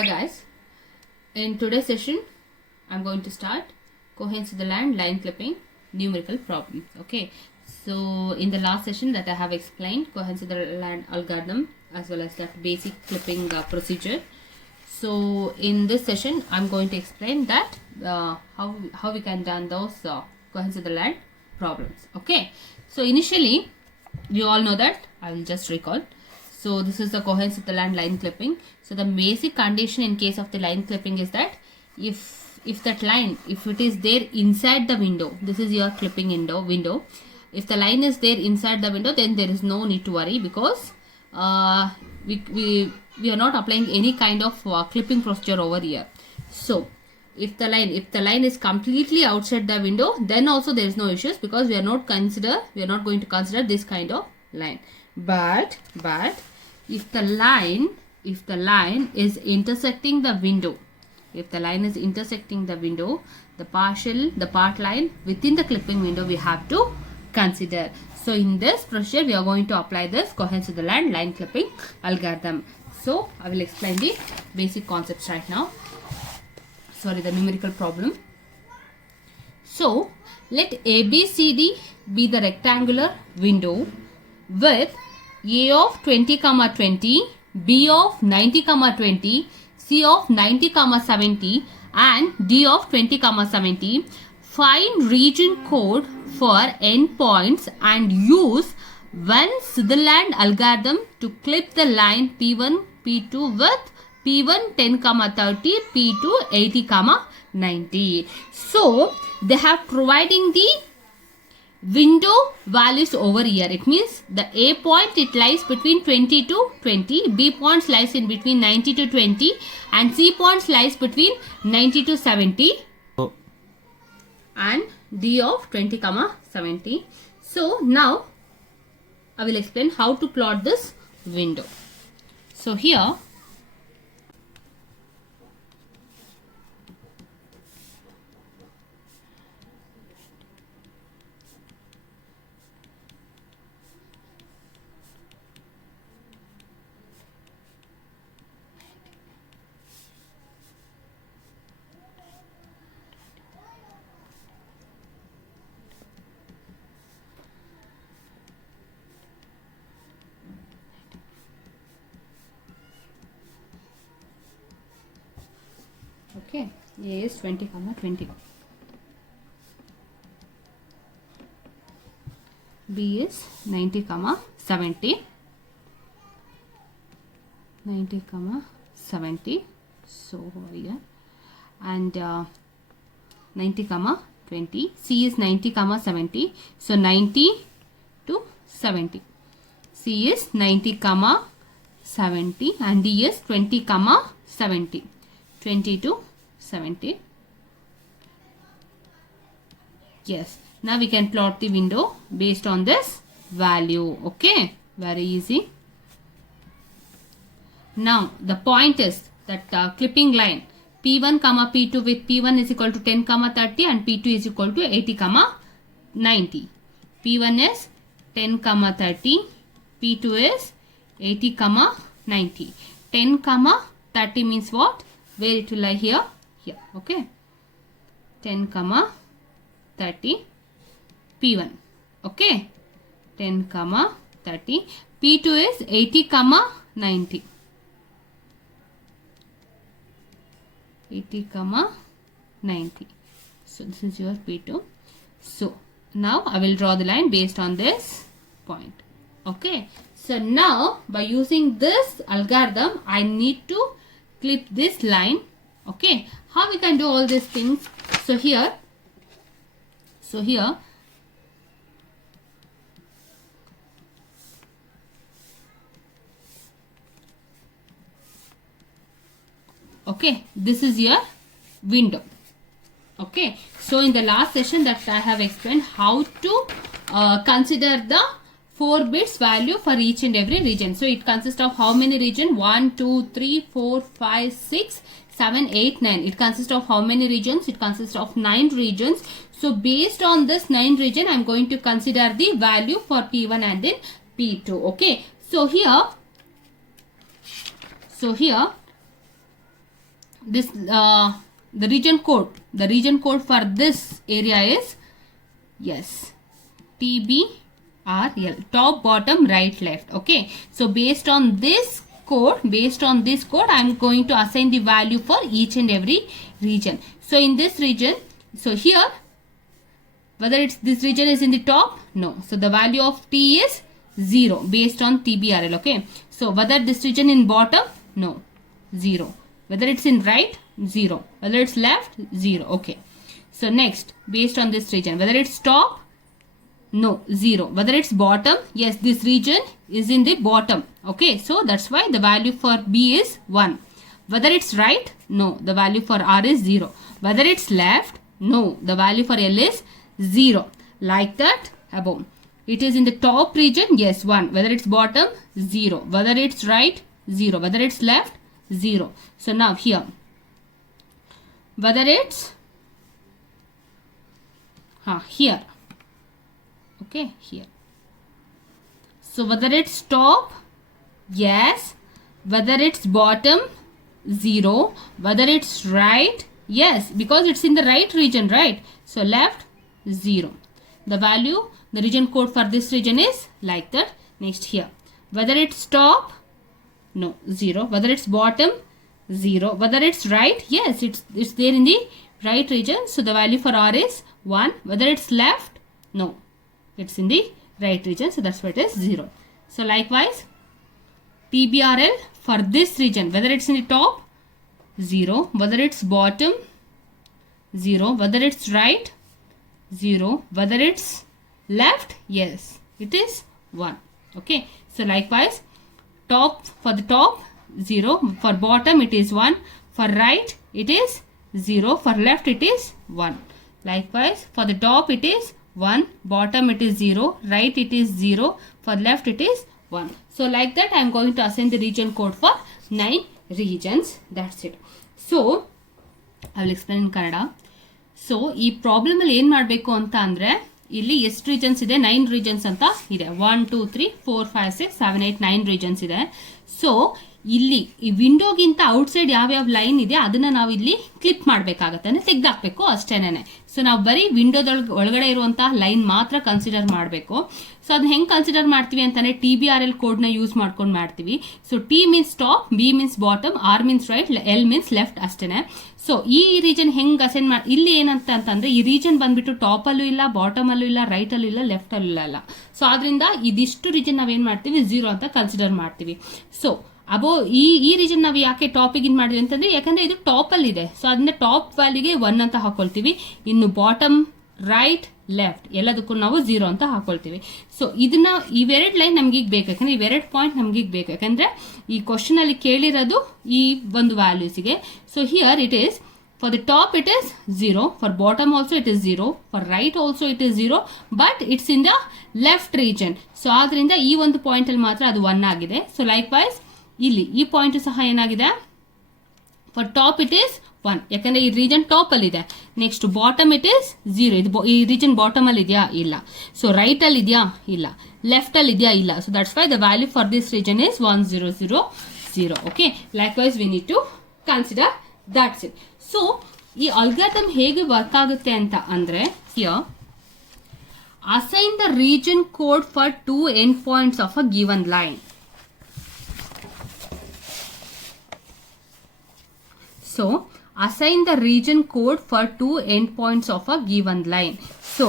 Hi guys, in today's session I'm going to start Cohen-Sutherland line clipping numerical problem. Okay, so in the last session that I have explained Cohen-Sutherland algorithm as well as that basic clipping procedure. So in this session I'm going to explain that how we can done those Cohen-Sutherland problems. Okay, so initially you all know that. I will just recall. So this is the Cohen-Sutherland line clipping. So the basic condition in case of the line clipping is that if that line, if it is there inside the window, this is your clipping window. If the line is there inside the window, then there is no need to worry because we are not applying any kind of clipping procedure over here. So if the line is completely outside the window, then also there is no issues because we are not going to consider this kind of line. But if the line is intersecting the window, the part line within the clipping window, we have to consider. So in this procedure we are going to apply this Cohen-Sutherland line clipping algorithm. So I will explain the basic concepts right now. Sorry, the numerical problem. So let ABCD be the rectangular window with A of 20, 20, B of 90, 20, C of 90, 70 and D of 20, 70. Find region code for endpoints and use Cohen-Sutherland algorithm to clip the line P1, P2 with P1 10, 30, P2 80, 90. So they have providing the window values over here. It means the A point, it lies between 20 to 20, B point lies in between 90 to 20 and C point lies between 90 to 70 and D of 20, 70. So now I will explain how to plot this window. So here okay, A is 20, 20. B is 90, 70. 90, 70. So over here and 90, 20. C is 90, 70. So 90 to 70. C is 90, 70 and D is 20, 70. 20 to 70. Yes, now we can plot the window based on this value. Okay, very easy. Now the point is that clipping line P1, P2 with P1 is equal to 10, 30 and P2 is equal to 80, 90. P1 is 10, 30. P2 is 80, 90. 10, 30 means what? Where it will lie here. Okay, 10, 30 P1. Okay, 10, 30. P2 is 80, 90. 80, 90. So this is your P2. So now I will draw the line based on this point. Okay, so now by using this algorithm I need to clip this line. Okay, how we can do all these things? So here okay, this is your window. Okay, so in the last session that I have explained how to consider the 4 bits value for each and every region. So it consists of how many region? 1, 2, 3, 4, 5, 6, 7, 8, 9. It consists of how many regions? It consists of 9 regions. So based on this 9 region, I am going to consider the value for P1 and then P2. Okay. So here this the region code for this area is, yes, TBRL, top, bottom, right, left. Okay, so based on this code, I am going to assign the value for each and every region. So in this region, so here, whether this region is in the top, no, so the value of T is 0 based on TBRL. Okay, so whether this region in bottom, no, 0, whether it's in right, 0, whether it's left, 0. Okay, so next, based on this region, whether it's top, no, 0, whether it's bottom, yes, this region is in the bottom. Okay, so that's why the value for B is 1. Whether it's right, no, the value for R is 0. Whether it's left, no, the value for L is 0. Like that above. It is in the top region, yes, 1. Whether it's bottom, 0. Whether it's right, 0. Whether it's left, 0. So now here, whether it's here, okay, here. So whether it's top, yes. Whether it's bottom, 0. Whether it's right, yes, because it's in the right region, right? So left, 0. The value, the region code for this region is like that. Next here, whether it's top, no, 0. Whether it's bottom, 0. Whether it's right, yes, it's there in the right region. So the value for R is 1. Whether it's left, no, it's in the right region. So that's why it is 0. So likewise, TBRL for this region, whether it's in the top, 0. Whether it's bottom, 0. Whether it's right, 0. Whether it's left, yes, it is 1. Okay, so likewise, top, for the top, 0. For bottom it is 1. For right it is 0. For left it is 1. Likewise, for the top it is 1. Bottom it is 0. Right it is 0. For left it is 1. So like that I am going to assign the region code for 9 regions. That's it. So I will explain in Kannada. So ಈ problem ಅಲ್ಲಿ ಏನ್ ಮಾಡಬೇಕು ಅಂತ ಅಂದ್ರೆ, ಇಲ್ಲಿ ಎಷ್ಟು regions ಇದೆ, 9 regions ಅಂತ ಇದೆ. 1 2 3 4 5 6 7 8 9 ರೀಜನ್ಸ್ ಇದೆ. ಸೊ ಇಲ್ಲಿ ಈ ವಿಂಡೋಗಿಂತ ಔಟ್ಸೈಡ್ ಯಾವ್ಯಾವ ಲೈನ್ ಇದೆ ಅದನ್ನ ನಾವು ಇಲ್ಲಿ ಕ್ಲಿಪ್ ಮಾಡಬೇಕಾಗತ್ತೆ, ಅಂದ್ರೆ ತೆಗ್ದಾಕ್ಬೇಕು ಅಷ್ಟೇನೆ. ಸೊ ನಾವು ಬರೀ ವಿಂಡೋದೊಳಗೆ ಒಳಗಡೆ ಇರುವಂತಹ ಲೈನ್ ಮಾತ್ರ ಕನ್ಸಿಡರ್ ಮಾಡಬೇಕು. ಸೊ ಅದನ್ನ ಹೆಂಗ್ ಕನ್ಸಿಡರ್ ಮಾಡ್ತೀವಿ ಅಂತಾನೆ TBRL ಕೋಡ್ ನ ಯೂಸ್ ಮಾಡ್ಕೊಂಡು ಮಾಡ್ತೀವಿ. So T means top, B means bottom, R means right, L means left ಅಷ್ಟೇನೆ. ಸೊ ಈ ರೀಜನ್ ಹೆಂಗ್ ಅಸೈನ್ ಮಾಡಿ, ಇಲ್ಲಿ ಏನಂತ ಅಂತಂದ್ರೆ ಈ ರೀಜನ್ ಬಂದ್ಬಿಟ್ಟು ಟಾಪ್ ಅಲ್ಲೂ ಇಲ್ಲ, ಬಾಟಮ್ ಅಲ್ಲೂ ಇಲ್ಲ, ರೈಟ್ ಅಲ್ಲೂ ಇಲ್ಲ, ಲೆಫ್ಟ್ ಅಲ್ಲೂ ಇಲ್ಲ. ಸೊ ಆದ್ರಿಂದ ಇದಿಷ್ಟು ರೀಜನ್ ನಾವೇನ್ ಮಾಡ್ತೀವಿ, 0 ಅಂತ ಕನ್ಸಿಡರ್ ಮಾಡ್ತೀವಿ. ಸೊ ಅಬೋ ಈ ರೀಜನ್ ನಾವು ಯಾಕೆ ಟಾಪಿಗೆ ಇನ್ ಮಾಡಿದ್ವಿ ಅಂತಂದ್ರೆ, ಯಾಕಂದ್ರೆ ಇದು ಟಾಪ್ ಅಲ್ಲಿ ಇದೆ. ಸೊ ಅದನ್ನ ಟಾಪ್ ವ್ಯಾಲ್ಯೂಗೆ 1 ಅಂತ ಹಾಕೊಳ್ತೀವಿ. ಇನ್ನು ಬಾಟಮ್, ರೈಟ್, ಲೆಫ್ಟ್ ಎಲ್ಲದಕ್ಕೂ ನಾವು 0 ಅಂತ ಹಾಕೊಳ್ತೀವಿ. ಸೊ ಇದನ್ನ ಇವೆರಡು ಲೈನ್ ನಮ್ಗೆ ಈಗ ಬೇಕು, ಯಾಕಂದ್ರೆ ಇವೆರಡು ಪಾಯಿಂಟ್ ನಮ್ಗೆ ಈಗ ಬೇಕು, ಯಾಕಂದ್ರೆ ಈ ಕ್ವಶನ್ ಅಲ್ಲಿ ಕೇಳಿರೋದು ಈ ಒಂದು ವ್ಯಾಲ್ಯೂಸ್ಗೆ. So here it is, for the top it is 0, for bottom also it is 0, for right also it is 0, but it's in the left region. So ಆದ್ರಿಂದ ಈ ಒಂದು ಪಾಯಿಂಟ್ ಅಲ್ಲಿ ಮಾತ್ರ ಅದು 1 ಆಗಿದೆ. ಸೊ ಲೈಕ್ ವೈಸ್ ಇಲ್ಲಿ ಈ ಪಾಯಿಂಟ್ ಸಹ ಏನಾಗಿದೆ, ಫಾರ್ ಟಾಪ್ ಇಟ್ ಈಸ್ 1, ಯಾಕಂದ್ರೆ ಈ ರೀಜನ್ ಟಾಪ್ ಅಲ್ಲಿ ಇದೆ. ನೆಕ್ಸ್ಟ್ ಬಾಟಮ್ ಇಟ್ ಇಸ್ 0, ಇದು ಈ ರೀಜನ್ ಬಾಟಮ್ ಅಲ್ಲಿ ಇದೆಯಾ, ಇಲ್ಲ. ಸೊ ರೈಟ್ ಅಲ್ಲಿ ಇದೆಯಾ, ಇಲ್ಲ. ಲೆಫ್ಟ್ ಅಲ್ಲಿ ಇದೆಯಾ, ಇಲ್ಲ. So that's why the value for this region is 1 0 0 0. Okay, likewise we need to consider that's it. So ಈ ಅಲ್ಗಾರಿದಮ್ ಹೇಗೆ ವರ್ಕ್ ಆಗುತ್ತೆ ಅಂತ ಅಂದ್ರೆ, here assign the region code for 2 end points of a given line. So assign the region code for 2 endpoints of a given line. So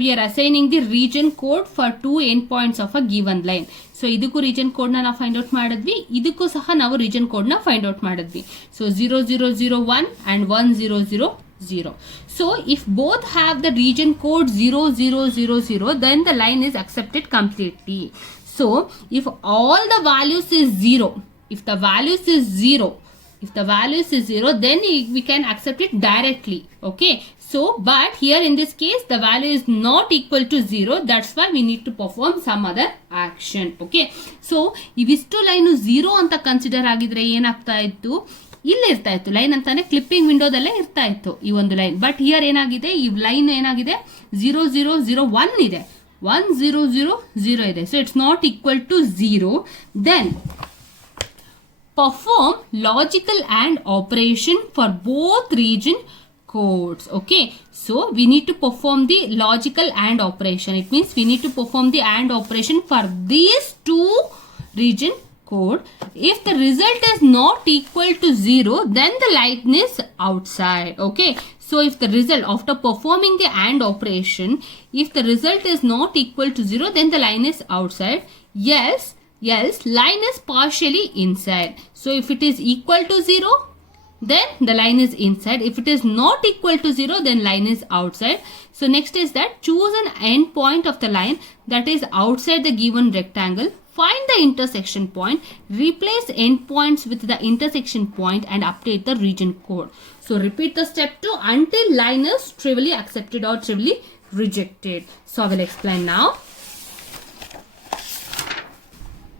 we are assigning the region code for 2 endpoints of a given line. So ಇದಕ್ಕೂ region code ನ ನಾವು find out ಮಾಡಿದ್ವಿ, ಇದಕ್ಕೂ ಸಹ ನಾವು region code ನ find out ಮಾಡಿದ್ವಿ. So 0 0 0 1 and 1 0 0 0. So if both have the region code 0 0 0 0, then the line is accepted completely. So if all the values is 0, if the values is 0, then we can accept it directly. Okay, so but here in this case the value is not equal to 0, that's why we need to perform some other action. Okay, so ಇವಿಷ್ಟು line 0 ಅಂತ consider ಆಗಿದ್ರೆ ಏನಾಗ್ತಾ ಇತ್ತು, ಇಲ್ಲಿ ಇರ್ತಾ ಇತ್ತು line ಅಂತಾನೆ clipping ವಿಂಡೋದಲ್ಲೇ ಇರ್ತಾ ಇತ್ತು ಈ ಒಂದು ಲೈನ್. ಬಟ್ ಹಿಯರ್ ಏನಾಗಿದೆ, ಈ ಲೈನ್ ಏನಾಗಿದೆ 0 0 0 1 ಇದೆ, 1 0 0 0 ಇದೆ. So it's not equal to 0. Then perform logical AND operation for both region codes. Okay, so we need to perform the logical AND operation. It means we need to perform the AND operation for these two region code. If the result is not equal to 0, then the line is outside. Okay, so if the result after performing the AND operation, if the result is not equal to 0, then the line is outside. Yes, line is partially inside. So if it is equal to 0, then the line is inside. If it is not equal to 0, then line is outside. So next is that choose an end point of the line that is outside the given rectangle. Find the intersection point, replace endpoints with the intersection point and update the region code. So repeat the step 2 until line is trivially accepted or trivially rejected. So I will explain now.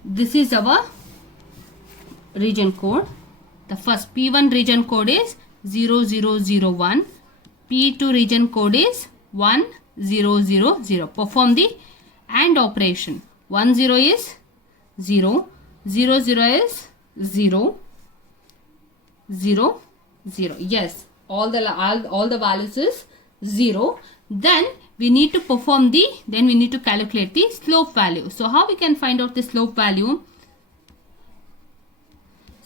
This is our region code. The first P1 region code is 0001. P2 region code is 1000. Perform the AND operation. 10 is 0, 00 is 0, 0, 0. Yes, all the values is 0. Then we need to perform the, then we need to calculate the slope value. So how we can find out the slope value?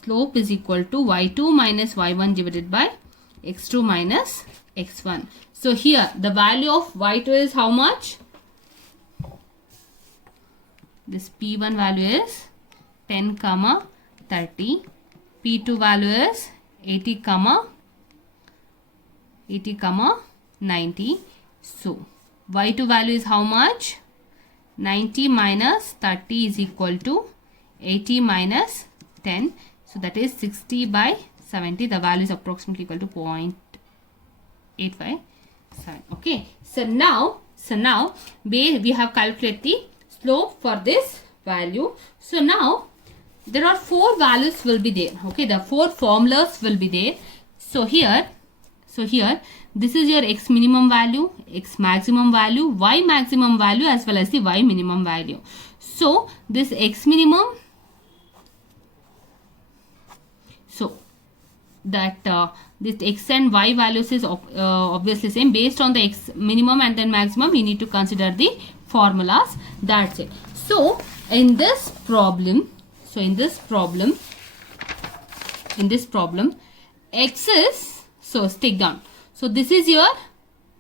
Slope is equal to y2 minus y1 divided by x2 minus x1. So here the value of y2 is how much? This P1 value is 10, 30. P2 value is 80, 90. So y2 value is how much? 90 minus 30 is equal to 80 minus 10. So that is 60 by 70. The value is approximately equal to 0.857. Okay. So now we have calculated the slope for this value. So now there are 4 values will be there. Okay, the 4 formulas will be there. So here this is your x minimum value, x maximum value, y maximum value as well as the y minimum value. So this x minimum, so that this x and y values is obviously same. Based on the x minimum and then maximum, we need to consider the formulas. That's it. So in this problem x is, so stick down. So this is your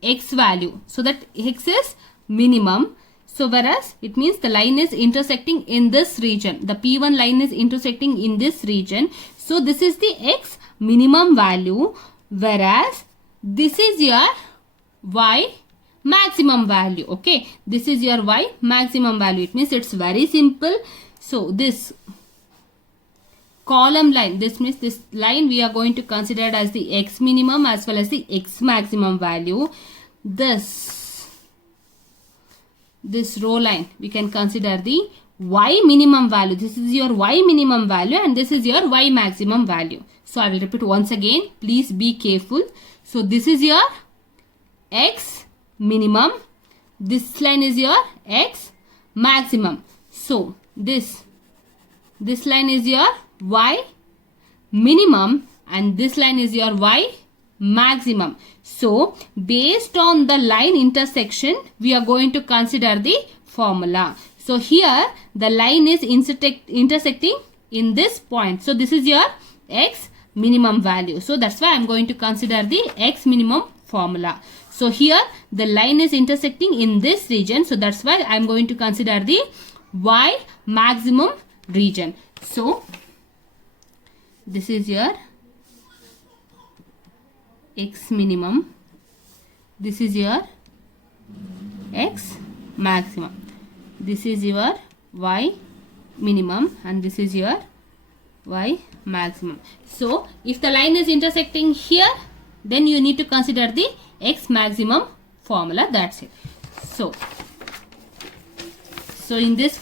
x value. So that x is minimum. So whereas it means the line is intersecting in this region. The P1 line is intersecting in this region. So this is the x minimum value. Whereas this is your y maximum value. Okay, this is your y maximum value. It means it's very simple. So this column line, this means this line we are going to consider it as the x minimum as well as the x maximum value. This row line we can consider the y minimum value. This is your y minimum value and this is your y maximum value. So I will repeat once again, please be careful. So this is your x minimum, this line is your x maximum. So this line is your y minimum and this line is your y maximum. So based on the line intersection, we are going to consider the formula. So here the line is intersecting in this point. So this is your x minimum value. So that's why I am going to consider the x minimum formula. So here the line is intersecting in this region. So that's why I am going to consider the y maximum region. So this is your x minimum, this is your x maximum, this is your y minimum and this is your y maximum. So if the line is intersecting here, then you need to consider the x maximum formula. That's it. So in this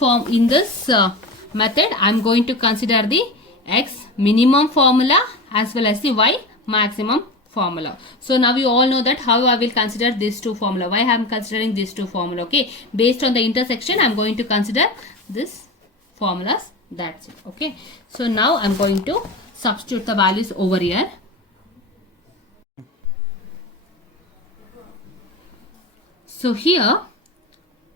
method I am going to consider the x minimum formula as well as the y maximum formula. So now you all know that how I will consider these two formula. Why I am considering these two formula. Okay, based on the intersection I am going to consider this formulas. That's it. Okay. So now I'm going to substitute the values over here. So here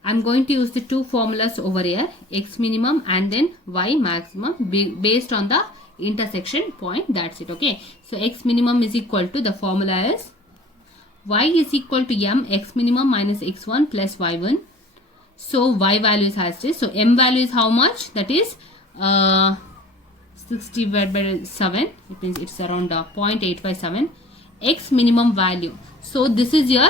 I'm going to use the two formulas over here, x minimum and then y maximum based on the intersection point. That's it. Okay. So x minimum is equal to, the formula is y is equal to m x minimum minus x1 plus y1. So y value is as it is. So m value is how much? That is 6 divided by 7. It means it's around 0.857. X minimum value. So this is your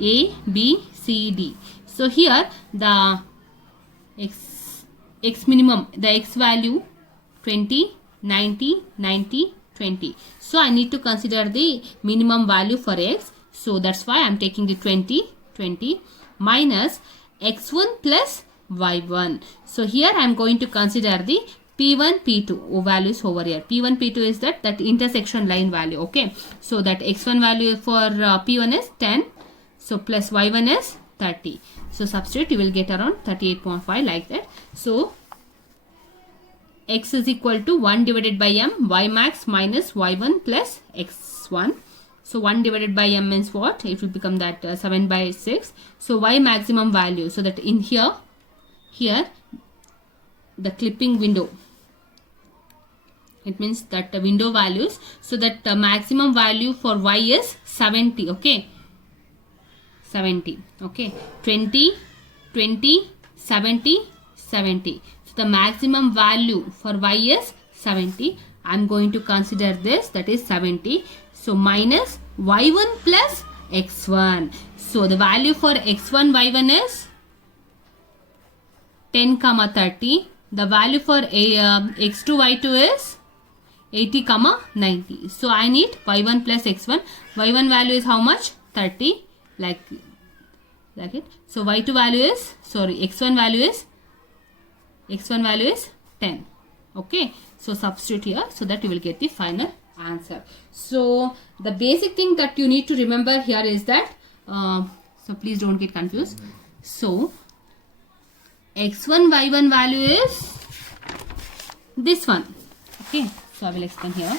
A, B, C, D. So here the x minimum, the x value 20, 90, 90, 20. So I need to consider the minimum value for x. So that's why I'm taking the 20, 20 minus x1 plus y1. So here I'm going to consider the P1, P2 values over here. P1, P2 is that intersection line value. Okay. So that x1 value for P1 is 10. So plus y1 is 30. So substitute, you will get around 38.5 like that. So x is equal to 1 divided by m, y max minus y1 plus x1. So 1 divided by m means what? It will become that 7 by 6. So y maximum value. So that in here the clipping window. It means that the window values. So that the maximum value for y is 70. Okay. 70. Okay. 20, 20, 70, 70. So the maximum value for y is 70. I'm going to consider this, that is 70. So minus y1 plus x1. So the value for x1, y1 is 10, 30. The value for x2, y2 is 80, 90. So I need y1 plus x1. Y1 value is how much? 30. Like it. So y2 value is, x1 value is 10. Okay. So substitute here so that you will get the final answer. So the basic thing that you need to remember here is that, so please don't get confused. So x1, y1 value is this one. Okay. So I will explain here.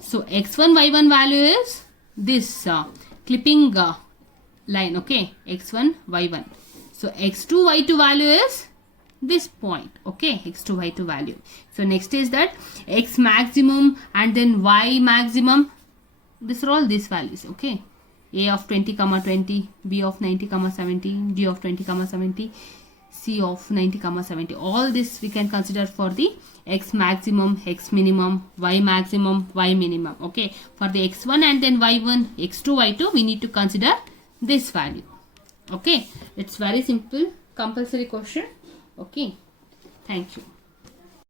So x1, y1 value is this clipping line. Okay. x1, y1. So x2, y2 value is this point. Okay. x2, y2 value. So next is that x maximum and then y maximum. These are all these values. Okay. A of 20, 20, B of 90, 70, D of 20, 70, C of 90, 70. All this we can consider for the x maximum, x minimum, y maximum, y minimum. Okay. For the x1 and then y1, x2, y2, we need to consider this value. Okay. It's very simple compulsory question. Okay. Thank you.